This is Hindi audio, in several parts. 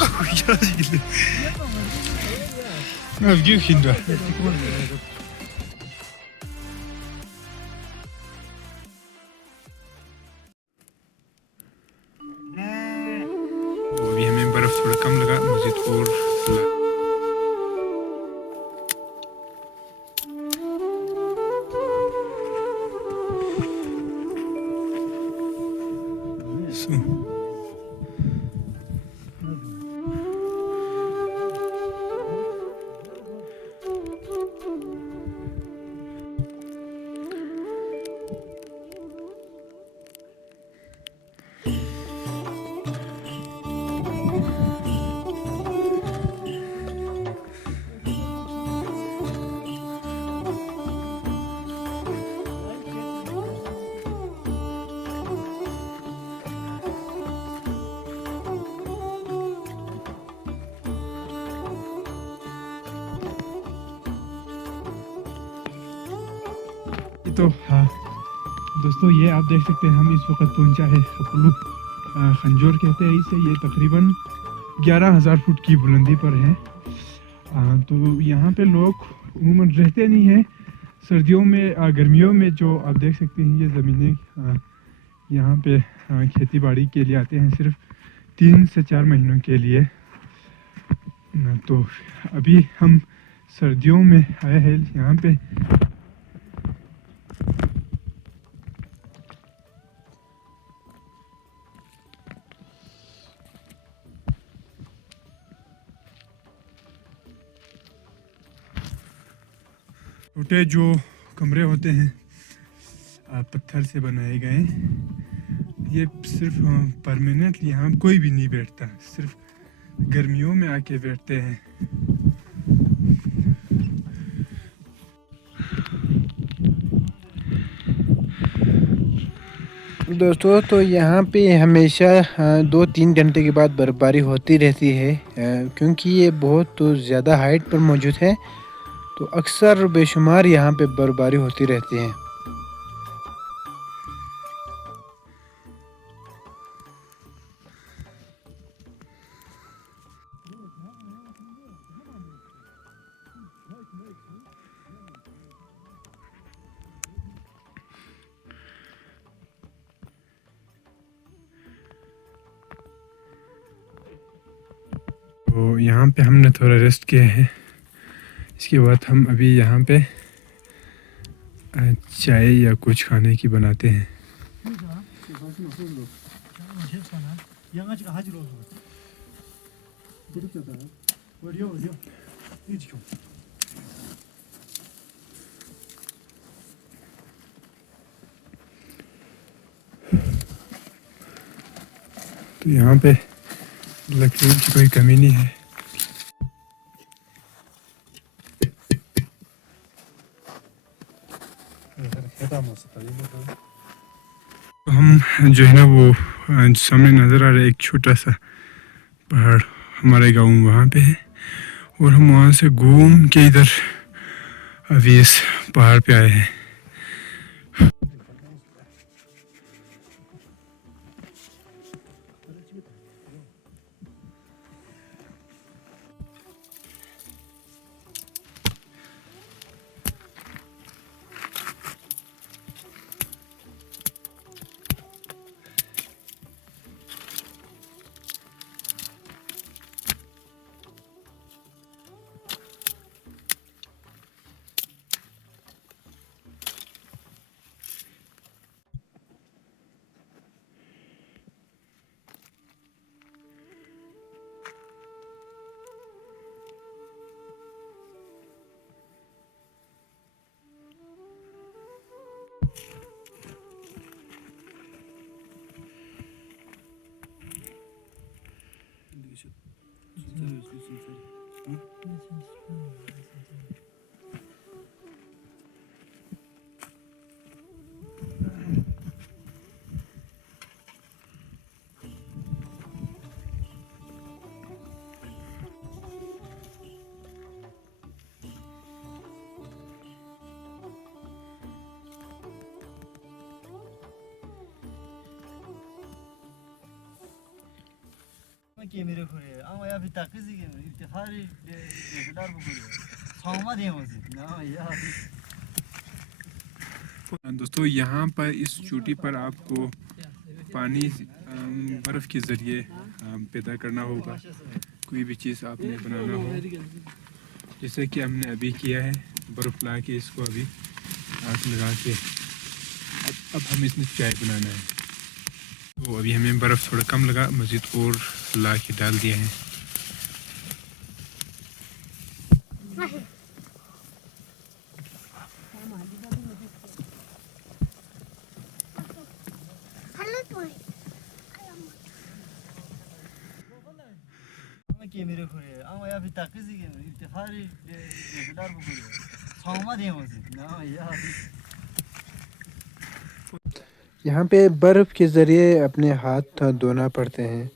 अभी हमें बर्फ थोड़ा कम लगा, मस्जिद और तो हाँ दोस्तों, ये आप देख सकते हैं हम इस वक्त पहुंचा है हपलू खंजोर कहते हैं इसे। ये तकरीबन 11,000 फुट की बुलंदी पर है। तो यहाँ पे लोग उमूमन रहते नहीं हैं सर्दियों में। गर्मियों में जो आप देख सकते हैं ये ज़मीनें यहाँ पे खेती बाड़ी के लिए आते हैं सिर्फ 3 से 4 महीनों के लिए। तो अभी हम सर्दियों में आए हैं यहाँ पे। छोटे जो कमरे होते हैं पत्थर से बनाए गए, ये सिर्फ परमानेंट यहाँ कोई भी नहीं बैठता, सिर्फ गर्मियों में आके बैठते हैं। दोस्तों तो यहाँ पे हमेशा 2-3 घंटे के बाद बर्फ़बारी होती रहती है, क्योंकि ये बहुत ज़्यादा हाइट पर मौजूद है। तो अक्सर बेशुमार यहाँ पे बर्फ़बारी होती रहती है। तो यहाँ पे हमने थोड़ा रेस्ट किया है। इसके बाद हम अभी यहाँ पे चाय या कुछ खाने की बनाते हैं। तो यहाँ पे लकड़ी की कोई कमी नहीं है। तो हम जो है ना वो सामने नज़र आ रहा है एक छोटा सा पहाड़ हमारे गांव वहाँ पे है, और हम वहाँ से घूम के इधर अभी इस पहाड़ पे आए हैं। ki emiri kuruyor ama ya bir takısı gibi iftihari dediler bu kuruyor. Savunma diyemezsin. Ne ya? दोस्तों यहाँ पर इस चोटी पर आपको पानी बर्फ़ के ज़रिए पैदा करना होगा। कोई भी चीज़ आपने बनाना हो, जैसे कि हमने अभी किया है, बर्फ़ ला के इसको अभी आग लगा के अब हमें इसमें चाय बनाना है। तो अभी हमें बर्फ़ थोड़ा कम लगा, मज़ीद और ला के डाल दिया है। Ki emiri kuruyor ama ya bir takısı gibi iftihari dediler bu kuruyor. Savunma diyemezsin. Ne ya? यहाँ पे बर्फ़ के ज़रिए अपने हाथ धोना पड़ते हैं,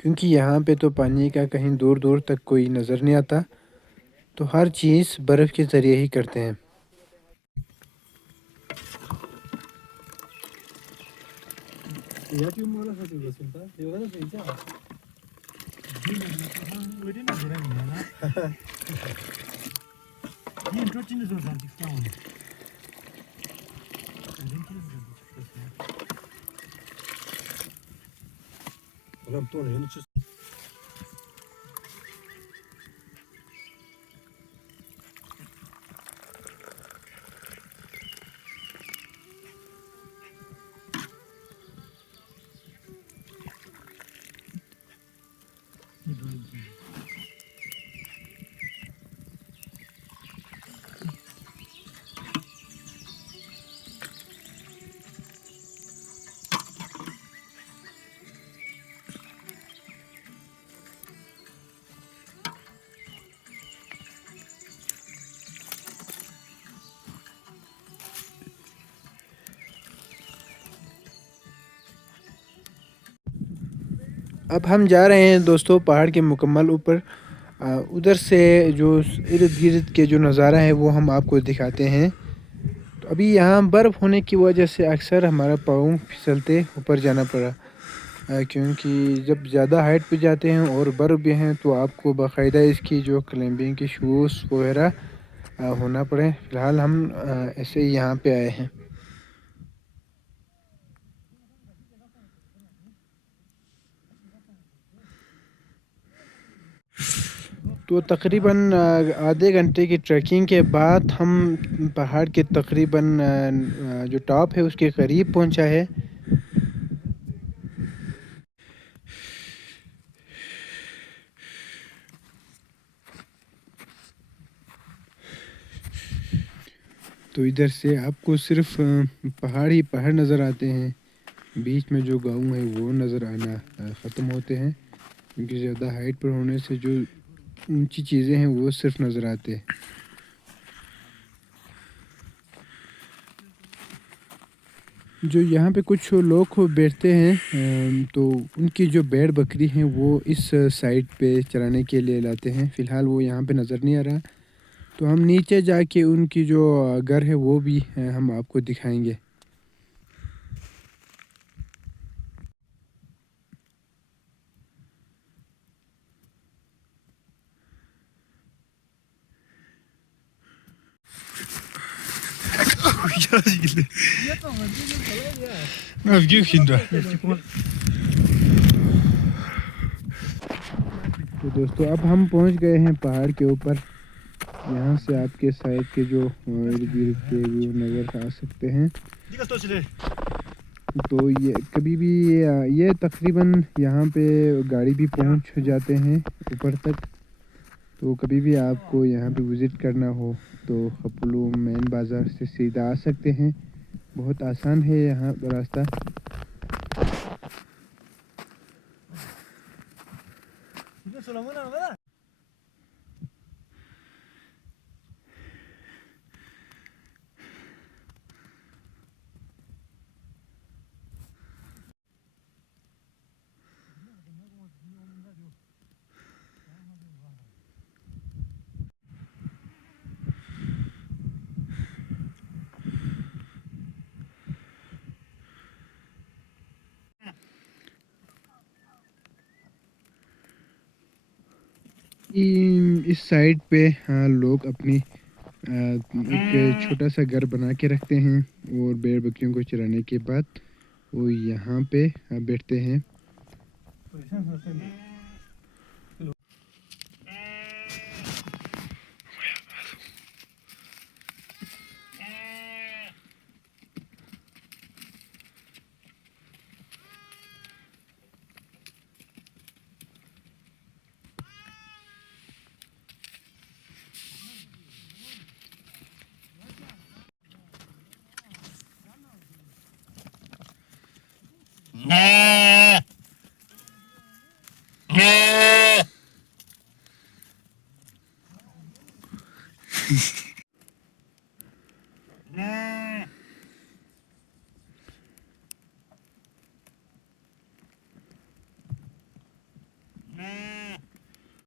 क्योंकि यहाँ पे तो पानी का कहीं दूर दूर तक कोई नज़र नहीं आता, तो हर चीज़ बर्फ़ के ज़रिए ही करते हैं। अब हम जा रहे हैं दोस्तों पहाड़ के मुकम्मल ऊपर। उधर से जो इर्द गिर्द के जो नज़ारा है वो हम आपको दिखाते हैं। तो अभी यहाँ बर्फ़ होने की वजह से अक्सर हमारा पाँव फिसलते ऊपर जाना पड़ा, क्योंकि जब ज़्यादा हाइट पे जाते हैं और बर्फ़ भी हैं तो आपको बाकायदा इसकी जो क्लाइंबिंग के शूज़ वगैरह होना पड़े। फ़िलहाल हम ऐसे ही यहाँ पे आए हैं। तो तकरीबन आधे घंटे की ट्रैकिंग के बाद हम पहाड़ के तकरीबन जो टॉप है उसके करीब पहुंचा है। तो इधर से आपको सिर्फ पहाड़ ही पहाड़ नज़र आते हैं, बीच में जो गांव है वो नज़र आना ख़त्म होते हैं, क्योंकि ज़्यादा हाइट पर होने से जो ऊंची चीज़ें हैं वो सिर्फ नज़र आते हैं। जो यहाँ पे कुछ लोग बैठते हैं तो उनकी जो भेड़ बकरी हैं वो इस साइड पे चराने के लिए लाते हैं। फ़िलहाल वो यहाँ पे नज़र नहीं आ रहा, तो हम नीचे जाके उनकी जो घर है वो भी हम आपको दिखाएंगे। तो दोस्तों अब हम पहुंच गए हैं पहाड़ के ऊपर। यहाँ से आपके साइड के जो इर्द गिर्द के व्यू नज़र आ सकते हैं। तो ये कभी भी ये तकरीबन यहाँ पे गाड़ी भी पहुँच जाते हैं ऊपर तक। तो कभी भी आपको यहाँ पे विज़िट करना हो तो खपलू मेन बाज़ार से सीधा आ सकते हैं। बहुत आसान है यहाँ रास्ता। इस साइड पे लोग अपनी एक छोटा सा घर बना के रखते हैं और भेड़ बकरियों को चराने के बाद वो यहाँ पे बैठते हैं।